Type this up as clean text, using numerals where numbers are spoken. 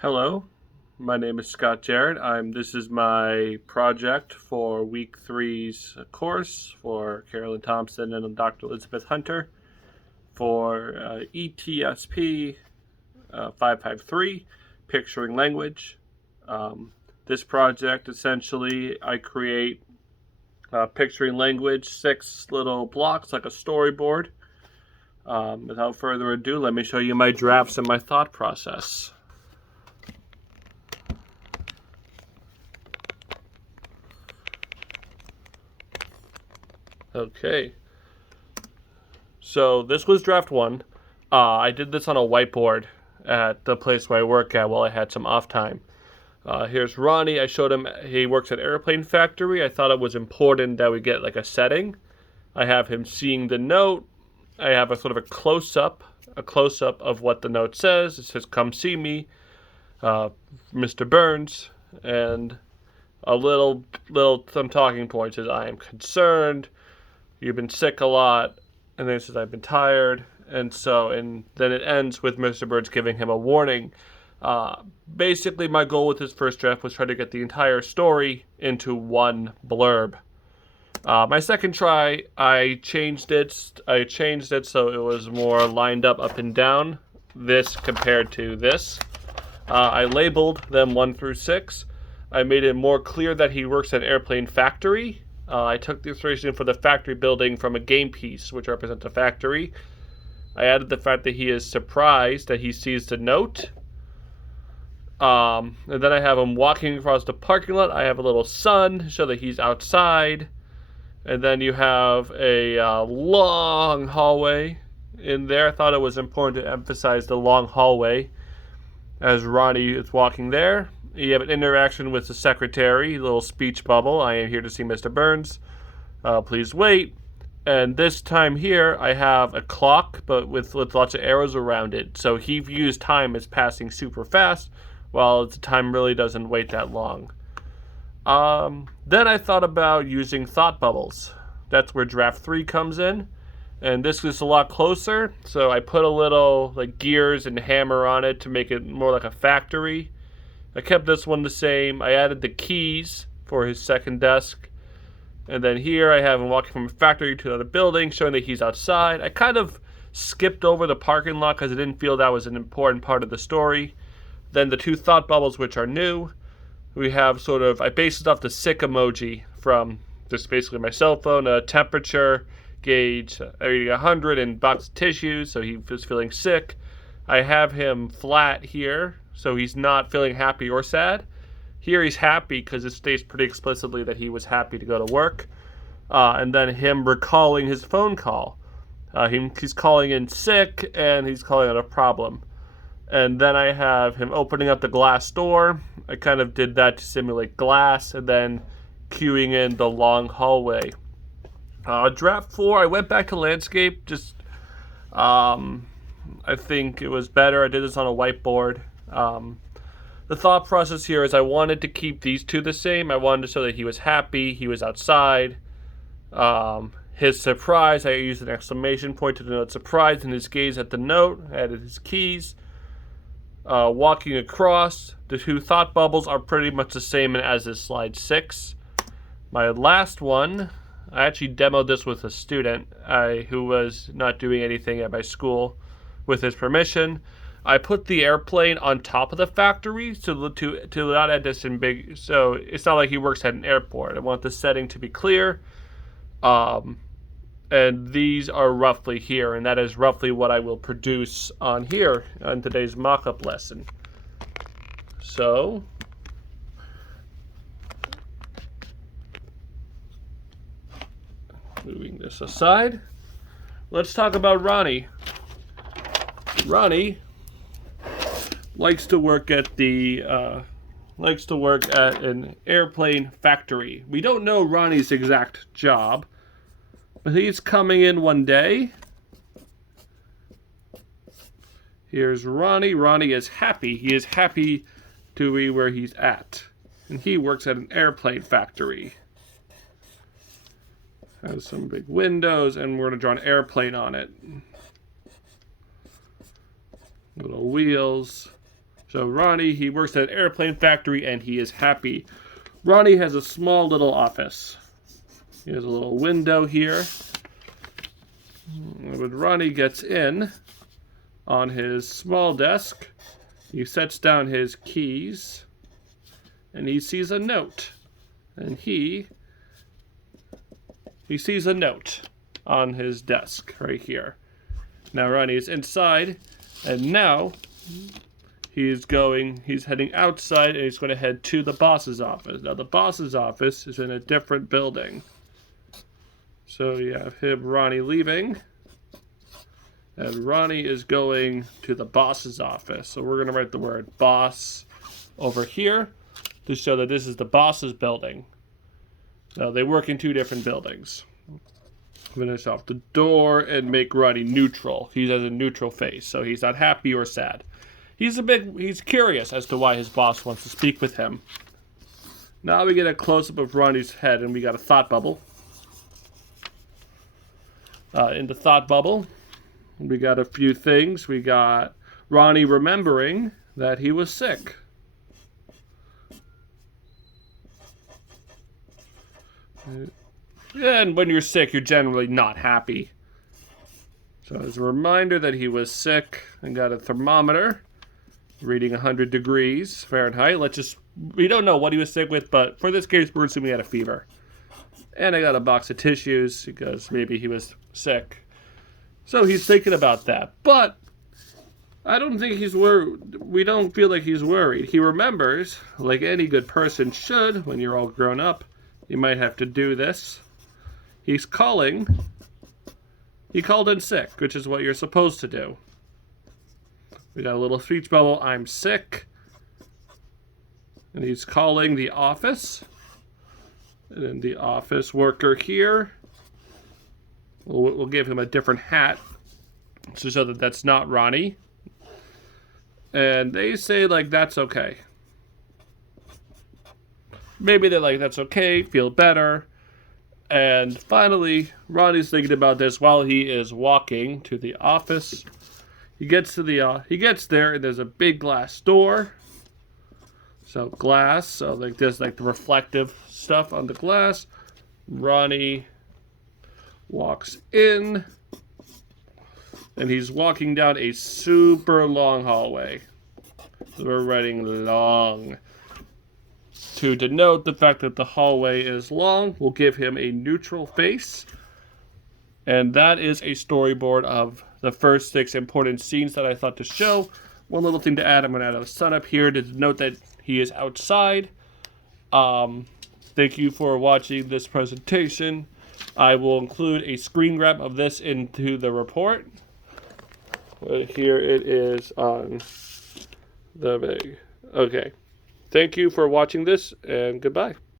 Hello, my name is Scott Jarrett. This is my project for week three's course for Carolyn Thompson and Dr. Elizabeth Hunter for ETSP 553, Picturing Language. This project, essentially, I create Picturing Language, 6 little blocks like a storyboard. Without further ado, let me show you my drafts and my thought process. Okay, so this was draft one. I did this on a whiteboard at the place where I work at while I had some off time. Here's Ronnie. I showed him he works at Airplane Factory. I thought it was important that we get like a setting. I have him seeing the note. I have a sort of a close-up of what the note says. It says, "Come see me, Mr. Burns," and a little some talking points is, "I am concerned. You've been sick a lot," and then it says, "I've been tired," and then it ends with Mr. Burns giving him a warning. Basically, my goal with this first draft was try to get the entire story into one blurb. My second try, I changed it so it was more lined up and down. This compared to this. I labeled them 1 through 6. I made it more clear that he works at an airplane factory. I took the inspiration for the factory building from a game piece, which represents a factory. I added the fact that he is surprised that he sees the note. And then I have him walking across the parking lot. I have a little sun to show that he's outside. And then you have a long hallway in there. I thought it was important to emphasize the long hallway as Ronnie is walking there. You have an interaction with the secretary, a little speech bubble. "I am here to see Mr. Burns. Please wait." And this time here, I have a clock, but with lots of arrows around it. So he views time as passing super fast, while the time really doesn't wait that long. Then I thought about using thought bubbles. That's where draft 3 comes in. And this is a lot closer, so I put a little like gears and hammer on it to make it more like a factory. I kept this one the same. I added the keys for his second desk. And then here I have him walking from a factory to another building, showing that he's outside. I kind of skipped over the parking lot because I didn't feel that was an important part of the story. Then the 2 thought bubbles, which are new. We have I based it off the sick emoji from just basically my cell phone, a temperature gauge, reading 100 and box of tissues, so he was feeling sick. I have him flat here, so he's not feeling happy or sad. Here he's happy because it states pretty explicitly that he was happy to go to work. And then him recalling his phone call. He's calling in sick and he's calling out a problem. And then I have him opening up the glass door. I kind of did that to simulate glass, and then cueing in the long hallway. Draft 4, I went back to landscape. I think it was better. I did this on a whiteboard. The thought process here is I wanted to keep these 2 the same. I wanted to show that he was happy, he was outside. His surprise, I used an exclamation point to denote surprise, and his gaze at the note. I added his keys. Walking across, the 2 thought bubbles are pretty much the same as is slide 6. My last one, I actually demoed this with a student who was not doing anything at my school with his permission. I put the airplane on top of the factory to not add this in big, so it's not like he works at an airport. I want the setting to be clear. And these are roughly here, and that is roughly what I will produce on here on today's mock-up lesson. So, moving this aside, let's talk about Ronnie. Ronnie likes to work at an airplane factory. We don't know Ronnie's exact job. But he's coming in one day. Here's Ronnie. Ronnie is happy. He is happy to be where he's at. And he works at an airplane factory. Has some big windows, and we're going to draw an airplane on it. Little wheels. So Ronnie, he works at an airplane factory and he is happy. Ronnie has a small little office. He has a little window here. When Ronnie gets in on his small desk, he sets down his keys and he sees a note. And he sees a note on his desk right here. Now Ronnie's inside, and now he's heading outside, and he's going to head to the boss's office. Now the boss's office is in a different building. So you have Ronnie leaving, and Ronnie is going to the boss's office. So we're going to write the word boss over here to show that this is the boss's building. Now they work in two different buildings. Finish off the door and make Ronnie neutral. He has a neutral face, so he's not happy or sad. He's curious as to why his boss wants to speak with him. Now we get a close-up of Ronnie's head, and we got a thought bubble. In the thought bubble, we got a few things. We got Ronnie remembering that he was sick. And when you're sick, you're generally not happy. So as a reminder that he was sick, and got a thermometer reading 100 degrees Fahrenheit. We don't know what he was sick with, but for this case, we're assuming he had a fever. And I got a box of tissues because maybe he was sick. So he's thinking about that. But I don't think he's worried. We don't feel like he's worried. He remembers, like any good person should, when you're all grown up, you might have to do this. He called in sick, which is what you're supposed to do. We got a little speech bubble, I'm sick. And he's calling the office. And then the office worker here, we'll give him a different hat to show that that's not Ronnie. And they say, like, that's okay. Maybe they're like, that's okay, feel better. And finally, Ronnie's thinking about this while he is walking to the office. He gets there, and there's a big glass door. So glass, so like there's like the reflective stuff on the glass. Ronnie walks in, and he's walking down a super long hallway. So we're writing long. To denote the fact that the hallway is long, we'll give him a neutral face. And that is a storyboard of the first 6 important scenes that I thought to show. One little thing to add, I'm going to add a sun up here to denote that he is outside. Thank you for watching this presentation. I will include a screen grab of this into the report. Here it is on the big. Okay. Thank you for watching this, and goodbye.